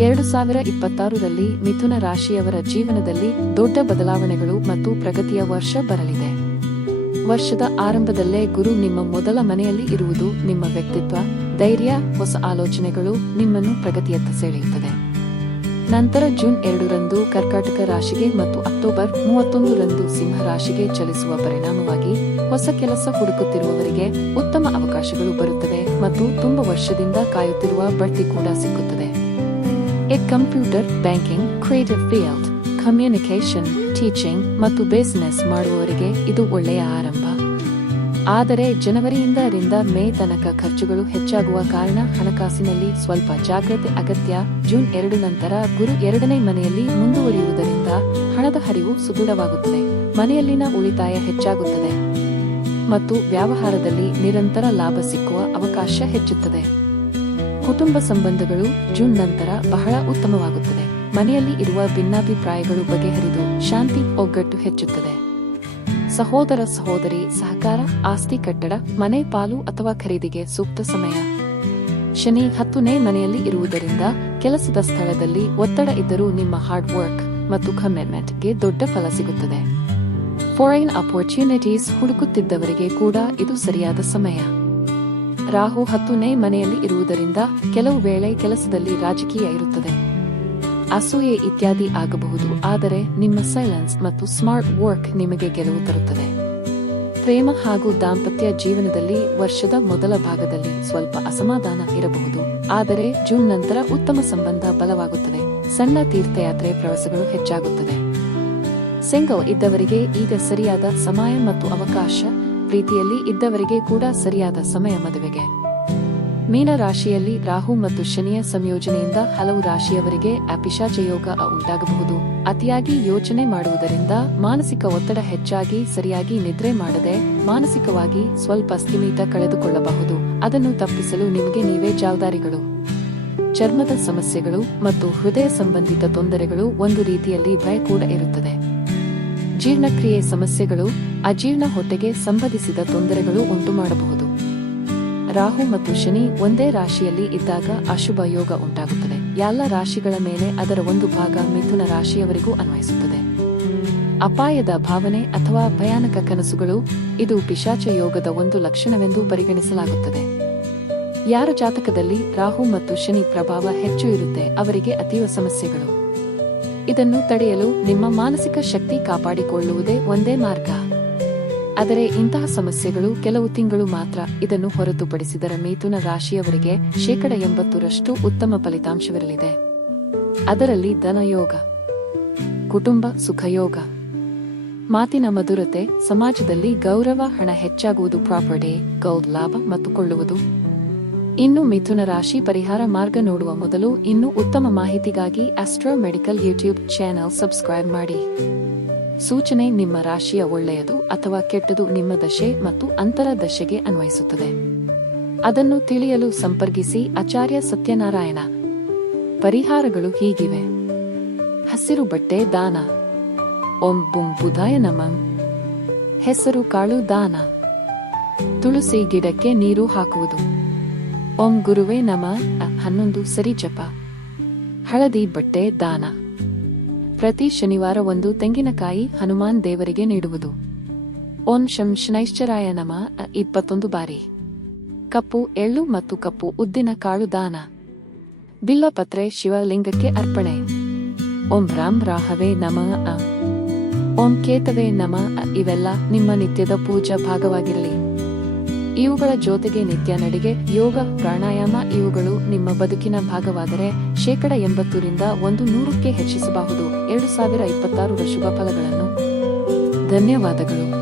ಎರಡು ಸಾವಿರ ಇಪ್ಪತ್ತಾರರಲ್ಲಿ ಮಿಥುನ ರಾಶಿಯವರ ಜೀವನದಲ್ಲಿ ದೊಡ್ಡ ಬದಲಾವಣೆಗಳು ಮತ್ತು ಪ್ರಗತಿಯ ವರ್ಷ ಬರಲಿದೆ. ವರ್ಷದ ಆರಂಭದಲ್ಲೇ ಗುರು ನಿಮ್ಮ ಮೊದಲ ಮನೆಯಲ್ಲಿ ಇರುವುದು ನಿಮ್ಮ ವ್ಯಕ್ತಿತ್ವ, ಧೈರ್ಯ, ಹೊಸ ಆಲೋಚನೆಗಳು ನಿಮ್ಮನ್ನು ಪ್ರಗತಿಯತ್ತ ಸೆಳೆಯುತ್ತದೆ. ನಂತರ ಜೂನ್ ಎರಡರಂದು ಕರ್ಕಾಟಕ ರಾಶಿಗೆ ಮತ್ತು ಅಕ್ಟೋಬರ್ ಮೂವತ್ತೊಂದರಂದು ಸಿಂಹ ರಾಶಿಗೆ ಚಲಿಸುವ ಪರಿಣಾಮವಾಗಿ ಹೊಸ ಕೆಲಸ ಹುಡುಕುತ್ತಿರುವವರಿಗೆ ಉತ್ತಮ ಅವಕಾಶಗಳು ಬರುತ್ತವೆ ಮತ್ತು ತುಂಬ ವರ್ಷದಿಂದ ಕಾಯುತ್ತಿರುವ ಬಡ್ತಿ ಕೂಡ ಸಿಕ್ಕುತ್ತದೆ. A computer banking creative field communication teaching ಮತ್ತು ಬಿಸಿನೆಸ್ ಮಾಡುವವರಿಗೆ ಇದು ಒಳ್ಳೆಯ ಆರಂಭ. ಆದರೆ ಜನವರಿಯಿಂದ ರಿಂದ ಮೇ ತನಕ ಖರ್ಚುಗಳು ಹೆಚ್ಚಾಗುವ ಕಾರಣ ಹಣಕಾಸಿನಲ್ಲಿ ಸ್ವಲ್ಪ ಜಾಗ್ರತೆ, ಅಗತ್ಯ. ಜೂನ್ ಎರಡು ನಂತರ ಗುರು ಎರಡನೇ ಮನೆಯಲ್ಲಿ ಮುಂದುವರಿಯುವುದರಿಂದ ಹಣದ ಹರಿವು ಸುದೃಢವಾಗುತ್ತದೆ. ಮನೆಯಲ್ಲಿನ ಉಳಿತಾಯ ಹೆಚ್ಚಾಗುತ್ತದೆ. ಮತ್ತು ವ್ಯವಹಾರದಲ್ಲಿ ನಿರಂತರ ಲಾಭ ಸಿಕ್ಕುವ ಅವಕಾಶ ಹೆಚ್ಚುತ್ತದೆ. ಕುಟುಂಬ ಸಂಬಂಧಗಳು ಜೂನ್ ನಂತರ ಬಹಳ ಉತ್ತಮವಾಗುತ್ತದೆ. ಮನೆಯಲ್ಲಿ ಇರುವ ಭಿನ್ನಾಭಿಪ್ರಾಯಗಳು ಬಗೆಹರಿದು ಶಾಂತಿ ಒಗ್ಗಟ್ಟು ಹೆಚ್ಚುತ್ತದೆ. ಸಹೋದರ ಸಹೋದರಿ ಸಹಕಾರ, ಆಸ್ತಿ ಕಟ್ಟಡ, ಮನೆ ಪಾಲು ಅಥವಾ ಖರೀದಿಗೆ ಸೂಕ್ತ ಸಮಯ. ಶನಿ ಹತ್ತನೇ ಮನೆಯಲ್ಲಿ ಇರುವುದರಿಂದ ಕೆಲಸದ ಸ್ಥಳದಲ್ಲಿ ಒತ್ತಡ ಇದ್ದರೂ ನಿಮ್ಮ ಹಾರ್ಡ್ ವರ್ಕ್ ಮತ್ತು ಕಮಿಟ್ಮೆಂಟ್ಗೆ ದೊಡ್ಡ ಫಲ ಸಿಗುತ್ತದೆ. ಫಾರಿನ್ ಅಪರ್ಚುನಿಟೀಸ್ ಹುಡುಕುತ್ತಿದ್ದವರಿಗೆ ಕೂಡ ಇದು ಸರಿಯಾದ ಸಮಯ. ರಾಹು ಹತ್ತನೇ ಮನೆಯಲ್ಲಿ ಇರುವುದರಿಂದ ಕೆಲವು ವೇಳೆ ಕೆಲಸದಲ್ಲಿ ರಾಜಕೀಯ ಇರುತ್ತದೆ. ಅಸೂಯೆ ಇತ್ಯಾದಿ ಆಗಬಹುದು, ಆದರೆ ನಿಮ್ಮ ಸೈಲೆನ್ಸ್ ಮತ್ತು ಸ್ಮಾರ್ಟ್ ವರ್ಕ್ ನಿಮಗೆ ಗೆಲುವು ತರುತ್ತದೆ. ಪ್ರೇಮ ಹಾಗೂ ದಾಂಪತ್ಯ ಜೀವನದಲ್ಲಿ ವರ್ಷದ ಮೊದಲ ಭಾಗದಲ್ಲಿ ಸ್ವಲ್ಪ ಅಸಮಾಧಾನ ಇರಬಹುದು, ಆದರೆ ಜೂನ್ ನಂತರ ಉತ್ತಮ ಸಂಬಂಧ ಬಲವಾಗುತ್ತದೆ. ಸಣ್ಣ ತೀರ್ಥಯಾತ್ರೆ ಪ್ರವಾಸಗಳು ಹೆಚ್ಚಾಗುತ್ತದೆ. ಸಿಂಗಲ್ ಇದ್ದವರಿಗೆ ಈಗ ಸರಿಯಾದ ಸಮಯ ಮತ್ತು ಅವಕಾಶ ಪ್ರೀತಿಯಲ್ಲಿ ಇದ್ದವರಿಗೆ ಕೂಡ ಸರಿಯಾದ ಸಮಯ ಮದುವೆಗೆ. ಮೀನ ರಾಶಿಯಲ್ಲಿ ರಾಹು ಮತ್ತು ಶನಿಯ ಸಂಯೋಜನೆಯಿಂದ ಹಲವು ರಾಶಿಯವರಿಗೆ ಅಪಿಶಾಚ ಯೋಗ ಉಂಟಾಗಬಹುದು. ಅತಿಯಾಗಿ ಯೋಚನೆ ಮಾಡುವುದರಿಂದ ಮಾನಸಿಕ ಒತ್ತಡ ಹೆಚ್ಚಾಗಿ ಸರಿಯಾಗಿ ನಿದ್ರೆ ಮಾಡದೆ ಮಾನಸಿಕವಾಗಿ ಸ್ವಲ್ಪ ಸ್ಥಿಮಿತ ಕಳೆದುಕೊಳ್ಳಬಹುದು. ಅದನ್ನು ತಪ್ಪಿಸಲು ನಿಮಗೆ ನೀವೇ ಜವಾಬ್ದಾರಿಗಳು. ಚರ್ಮದ ಸಮಸ್ಯೆಗಳು ಮತ್ತು ಹೃದಯ ಸಂಬಂಧಿತ ತೊಂದರೆಗಳು ಒಂದು ರೀತಿಯಲ್ಲಿ ಭಯ ಕೂಡ ಇರುತ್ತದೆ. ಜೀರ್ಣಕ್ರಿಯೆ ಸಮಸ್ಯೆಗಳು ಅಜೀರ್ಣ ಹೊಟ್ಟೆಗೆ ಸಂಬಂಧಿಸಿದ ತೊಂದರೆಗಳು ಉಂಟು ಮಾಡಬಹುದು ರಾಹು ಮತ್ತು ಶನಿ ಒಂದೇ ರಾಶಿಯಲ್ಲಿ ಇದ್ದಾಗ ಅಶುಭ ಯೋಗ ಉಂಟಾಗುತ್ತದೆ. ಎಲ್ಲ ರಾಶಿಗಳ ಮೇಲೆ ಅದರ ಒಂದು ಭಾಗ ಮಿಥುನ ರಾಶಿಯವರಿಗೂ ಅನ್ವಯಿಸುತ್ತದೆ. ಅಪಾಯದ ಭಾವನೆ ಅಥವಾ ಭಯಾನಕ ಕನಸುಗಳು ಇದು ಪಿಶಾಚ ಯೋಗದ ಒಂದು ಲಕ್ಷಣವೆಂದು ಪರಿಗಣಿಸಲಾಗುತ್ತದೆ. ಯಾರ ಜಾತಕದಲ್ಲಿ ರಾಹು ಮತ್ತು ಶನಿ ಪ್ರಭಾವ ಹೆಚ್ಚು ಇರುತ್ತೆ ಅವರಿಗೆ ಅತೀವ ಸಮಸ್ಯೆಗಳು. ಇದನ್ನು ತಡೆಯಲು ನಿಮ್ಮ ಮಾನಸಿಕ ಶಕ್ತಿ ಕಾಪಾಡಿಕೊಳ್ಳುವುದೇ ಒಂದೇ ಮಾರ್ಗ. ಆದರೆ ಇಂತಹ ಸಮಸ್ಯೆಗಳು ಕೆಲವು ತಿಂಗಳು ಮಾತ್ರ ಇದನ್ನು ಹೊರತುಪಡಿಸಿದರ ಮಿಥುನ ರಾಶಿಯವರಿಗೆ ಶೇಕಡ ಎಂಬತ್ತರಷ್ಟು ಉತ್ತಮ ಫಲಿತಾಂಶವಿರಲಿದೆ. ಅದರಲ್ಲಿ ಧನಯೋಗ, ಕುಟುಂಬ ಸುಖಯೋಗ, ಮಾತಿನ ಮಧುರತೆ, ಸಮಾಜದಲ್ಲಿ ಗೌರವ, ಹಣ ಹೆಚ್ಚಾಗುವುದು ಪ್ರಾಪರ್ಟಿ ಗೌಡ್ ಲಾಭ ಮತ್ತು ಕೊಳ್ಳುವುದು. ಇನ್ನು ಮಿಥುನ ರಾಶಿ ಪರಿಹಾರ ಮಾರ್ಗ ನೋಡುವ ಮೊದಲು ಇನ್ನು ಉತ್ತಮ ಮಾಹಿತಿಗಾಗಿ astro medical YouTube channel subscribe ಮಾಡಿ. ಸೂಚನೆ ನಿಮ್ಮ ರಾಶಿಯ ಒಳ್ಳೆಯದು ಅಥವಾ ಕೆಟ್ಟದು ನಿಮ್ಮ ದಶೆ ಮತ್ತು ಅಂತರ ದಶೆಗೆ ಅನ್ವಯಿಸುತ್ತದೆ. ಅದನ್ನು ತಿಳಿಯಲು ಸಂಪರ್ಕಿಸಿ ಆಚಾರ್ಯ ಸತ್ಯನಾರಾಯಣ. ಪರಿಹಾರಗಳು ಹೀಗಿವೆ. ಹಸಿರು ಬಟ್ಟೆ ದಾನ. ಓಂ ಬುಂ ಬುಧಾಯ ನಮಂ. ಹೆಸರು ಕಾಳು ದಾನ. ತುಳಸಿ ಗಿಡಕ್ಕೆ ನೀರು ಹಾಕುವುದು. ಓಂ ಗುರುವೇ ನಮ. ಹನ್ನೊಂದು ಸರಿ ಜಪ. ಹಳದಿ ಬಟ್ಟೆ ದಾನ. ಪ್ರತಿ ಶನಿವಾರ ಒಂದು ತೆಂಗಿನಕಾಯಿ ಹನುಮಾನ್ ದೇವರಿಗೆ ನೀಡುವುದು. ಓಂ ಶಂ ಶನೈಶ್ಚರಾಯ ನಮ. ಇಪ್ಪತ್ತೊಂದು ಬಾರಿ. ಕಪ್ಪು ಎಳ್ಳು ಮತ್ತು ಕಪ್ಪು ಉದ್ದಿನ ಕಾಳು ದಾನ. ಬಿಲ್ಲಪತ್ರೆ ಶಿವಲಿಂಗಕ್ಕೆ ಅರ್ಪಣೆ. ಓಂ ರಾಮ್ ರಾಹವೇ ನಮ. ಓಂ ಕೇತವೇ ನಮ. ಇವೆಲ್ಲ ನಿಮ್ಮ ನಿತ್ಯದ ಪೂಜಾ ಭಾಗವಾಗಿರಲಿ. ಇವುಗಳ ಜೊತೆಗೆ ನಿತ್ಯ ನಡಿಗೆ ಯೋಗ, ಪ್ರಾಣಾಯಾಮ ಇವುಗಳು ನಿಮ್ಮ ಬದುಕಿನ ಭಾಗವಾದರೆ ಶೇಕಡ ಎಂಬತ್ತರಿಂದ ಒಂದು ನೂರಕ್ಕೆ ಹೆಚ್ಚಿಸಬಹುದು. ಎರಡು ಸಾವಿರ ಇಪ್ಪತ್ತಾರರ ಶುಭ ಫಲಗಳನ್ನು. ಧನ್ಯವಾದಗಳು.